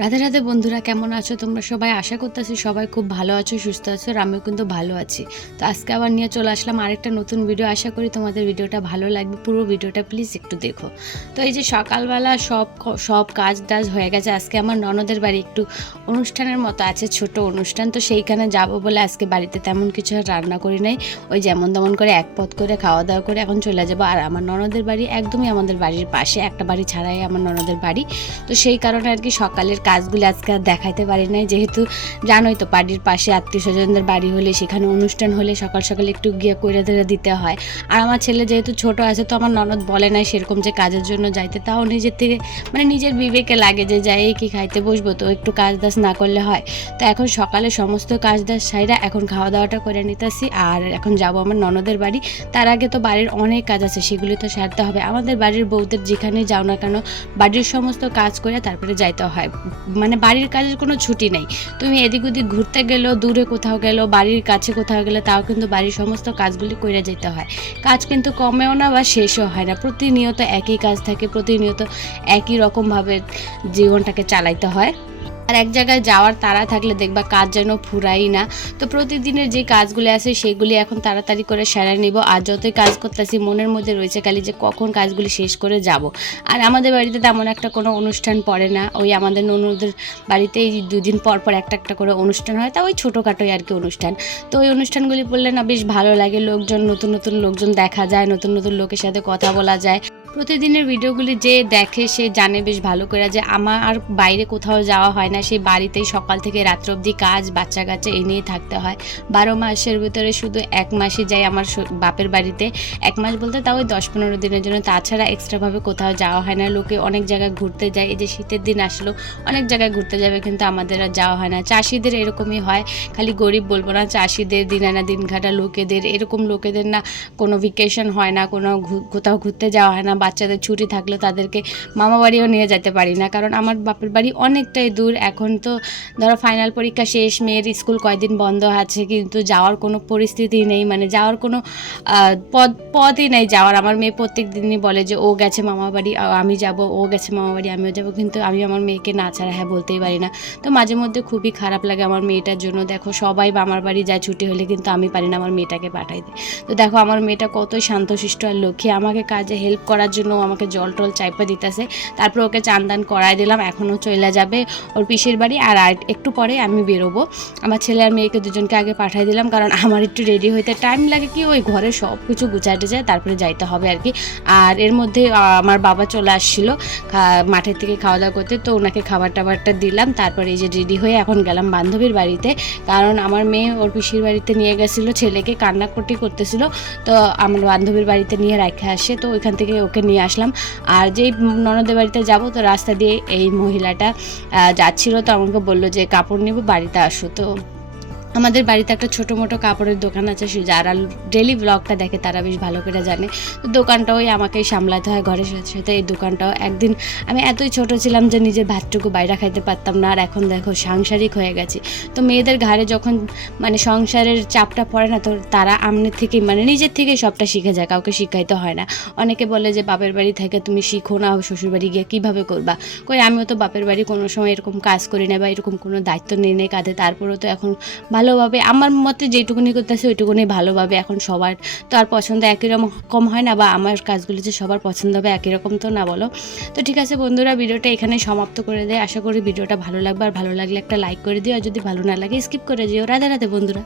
রাধে রাধে বন্ধুরা, কেমন আছো তোমরা সবাই? আশা করতেছি সবাই খুব ভালো আছো, সুস্থ আছো আর আমিও কিন্তু ভালো আছি। তো আজকে আবার নিয়ে চলে আসলাম আরেকটা নতুন ভিডিও আশা করি তোমাদের ভিডিওটা ভালো লাগবে। পুরো ভিডিওটা প্লিজ একটু দেখো। তো এই যে সকালবেলা সব সব কাজ টাজ হয়ে গেছে। আজকে আমার ননদের বাড়ি একটু অনুষ্ঠানের মতো আছে, ছোট অনুষ্ঠান। তো সেইখানে যাব বলে আজকে বাড়িতে তেমন কিছু রান্না করি নাই। ওই যেমন তেমন করে এক পথ করে খাওয়া দাওয়া করে এখন চলে যাব। আর আমার ননদের বাড়ি একদমই আমাদের বাড়ির পাশে। একটা বাড়ি ছাড়াই আমার ননদের বাড়ি। তো সেই কারণে আর কি সকালের কাজগুলো আজকে আর দেখাইতে পারি নাই। যেহেতু জানোই তো বাড়ির পাশে আত্মীয় স্বজনদের বাড়ি হলে, সেখানে অনুষ্ঠান হলে সকাল সকাল একটু গিয়ে করে ধরে দিতে হয়। আর আমার ছেলে যেহেতু ছোট আছে, তো আমার ননদ বলে নাই সেরকম যে কাজের জন্য যাইতে। তাও নিজের থেকে মানে নিজের বিবেকে লাগে যে যাই, কি খাইতে বসবো, তো একটু কাজ দাজ না করলে হয়। তো এখন সকালে সমস্ত কাজ দাজ সাইরা এখন খাওয়া দাওয়াটা করে নিতেছি। আর এখন যাব আমার ননদের বাড়ি। তার আগে তো বাড়ির অনেক কাজ আছে, সেগুলি তো সারতে হবে। আমাদের বাড়ির বউদের যেখানেই যাও না কেন, বাড়ির সমস্ত কাজ করে তারপরে যাইতে হয়। মানে বাড়ির কাজের কোনো ছুটি নেই। তুমি এদিক ওদিক ঘুরতে গেলেও দূরে কোথাও গেলেও বাড়ির কাছে কোথাও গেলে তাও কিন্তু বাড়ির সমস্ত কাজগুলি করে যেতে হয়। কাজ কিন্তু কমেও না বা শেষও হয় না, প্রতিনিয়ত একই কাজ থাকে, প্রতিনিয়ত একই রকমভাবে জীবনটাকে চালাইতে হয়। আর এক জায়গায় যাওয়ার তাড়া থাকলে দেখবা কাজ যেন ফুরাই না। তো প্রতিদিনের যে কাজগুলি আছে সেগুলি এখন তাড়াতাড়ি করে সেরে নিব। আর যতই কাজ করতেছি, মনের মধ্যে রয়েছে খালি যে কখন কাজগুলি শেষ করে যাব। আর আমাদের বাড়িতে তেমন একটা কোনো অনুষ্ঠান পড়ে না। ওই আমাদের ননদের বাড়িতে এই দুদিন পর পর একটা একটা করে অনুষ্ঠান হয়। তা ওই ছোটোখাটোই আর কি অনুষ্ঠান। তো ওই অনুষ্ঠানগুলি পড়লে না বেশ ভালো লাগে। লোকজন, নতুন নতুন লোকজন দেখা যায়, নতুন নতুন লোকের সাথে কথা বলা যায়। প্রতিদিনের ভিডিওগুলি যে দেখে সে জানে বেশ ভালো করে যে আমার আর বাইরে কোথাও যাওয়া হয় না। সেই বাড়িতেই সকাল থেকে রাত্র অবধি কাজ, বাচ্চা কাচ্চা এই নিয়েই থাকতে হয়। বারো মাসের ভিতরে শুধু এক মাসই যাই আমার বাপের বাড়িতে। এক মাস বলতে তাও ওই দশ পনেরো দিনের জন্য। তাছাড়া এক্সট্রাভাবে কোথাও যাওয়া হয় না। লোকে অনেক জায়গায় ঘুরতে যায়। এই যে শীতের দিন আসলো, অনেক জায়গায় ঘুরতে যাবে কিন্তু আমাদের আর যাওয়া হয় না। চাষিদের এরকমই হয়। খালি গরিব বলব না, চাষিদের দিন আনা দিন ঘাটা লোকেদের। এরকম লোকেদের না কোনো ভেকেশন হয় না, কোনো কোথাও ঘুরতে যাওয়া হয় না। বাচ্চাদের ছুটি থাকলে তাদেরকে মামা বাড়িও নিয়ে যেতে পারি না। কারণ আমার বাপের বাড়ি অনেকটাই দূর। এখন তো ধরো ফাইনাল পরীক্ষা শেষ, মেয়ের স্কুল কয়দিন বন্ধ আছে, কিন্তু যাওয়ার কোনো পরিস্থিতি নেই মানে যাওয়ার কোনো পদ, পদই নেই যাওয়ার। আমার মেয়ে প্রত্যেক দিনই বলে যে, ও গেছে মামা বাড়ি আমি যাব, ও গেছে মামা বাড়ি, আমিও যাব। কিন্তু আমি আমার মেয়েকে না ছাড়া হ্যাঁ বলতেই পারি না। তো মাঝে মধ্যে খুবই খারাপ লাগে আমার মেয়েটার জন্য। দেখো, সবাই বা আমার বাড়ি যায় ছুটি হলে কিন্তু আমি পারি না আমার মেয়েটাকে পাঠাইতে তো দেখো, আমার মেয়েটা কতই শান্তশিষ্ট আর লক্ষ্মী। আমাকে কাজে হেল্প করার জন্য আমাকে জল টল চাইপা দিতেছে। তারপর ওকে চান দান করাই দিলাম, এখনও চলে যাবে। ওর পিসির বাড়ি আর একটু পরে আমি বেরোবো। আমার ছেলে আর মেয়েকে দুজনকে আগে পাঠিয়ে দিলাম কারণ আমার একটু রেডি হইতে টাইম লাগে কি ওই ঘরে সব কিছু গুছাইতে যায় তারপরে যাইতে হবে আর কি। আর এর মধ্যে আমার বাবা চলে আসছিল মাঠের থেকে খাওয়া দাওয়া করতে তো ওনাকে খাবার টাবারটা দিলাম তারপরে এই যে রেডি হয়ে এখন গেলাম বান্ধবীর বাড়িতে। কারণ আমার মেয়ে ওর পিসির বাড়িতে নিয়ে গেছিল ছেলেকে কান্নাকুটি করতেছিল তো আমার বান্ধবীর বাড়িতে নিয়ে রেখে আসে তো ওইখান থেকে ওকে নিয়ে আসলাম। আর যেই ননদের বাড়িতে যাব তো রাস্তা দিয়ে এই মহিলাটা আহ, যাচ্ছিল তো আমাকে বলল যে কাপড় নেব বাড়িতে আসো তো। আমাদের বাড়িতে একটা ছোটো মোটো কাপড়ের দোকান আছে, সে যারা ডেলি ব্লগটা দেখে তারা বেশ ভালো করে জানে। তো দোকানটাও ওই আমাকেই সামলাতে হয় ঘরের সাথে সাথে এই দোকানটাও। একদিন আমি এতই ছোট ছিলাম যে নিজের ভাতটুকু বাইরে খাইতে পারতাম না, আর এখন দেখো সাংসারিক হয়ে গেছি। তো মেয়েদের ঘাড়ে যখন মানে সংসারের চাপটা পড়ে না, তো তারা আমনের থেকে মানে নিজের থেকে সবটা শিখে যায়, কাউকে শিখাইতে হয় না। অনেকে বলে যে বাপের বাড়ি থেকে তুমি শিখো না শ্বশুরবাড়ি গিয়ে কীভাবে করবা? কই আমিও তো বাপের বাড়ি কোনো সময় এরকম কাজ করি না বা এরকম কোনো দায়িত্ব নিয়ে নেই কাঁধে। তারপরেও তো এখন ভালোভাবে, আমার মতে যেটুকুনি করতেছে ওইটুকুনি ভালোভাবে এখন সবার তো আর পছন্দ একই রকম হয় না বা আমার কাজগুলি যে সবার পছন্দ হবে একই রকম তো না বলো। তো ঠিক আছে বন্ধুরা, ভিডিওটা এখানে সমাপ্ত করে দেয় আশা করি ভিডিওটা ভালো লাগবে আর ভালো লাগলে একটা লাইক করে দিও। আর যদি ভালো না লাগে স্কিপ করে দিও। রাধে রাধে বন্ধুরা।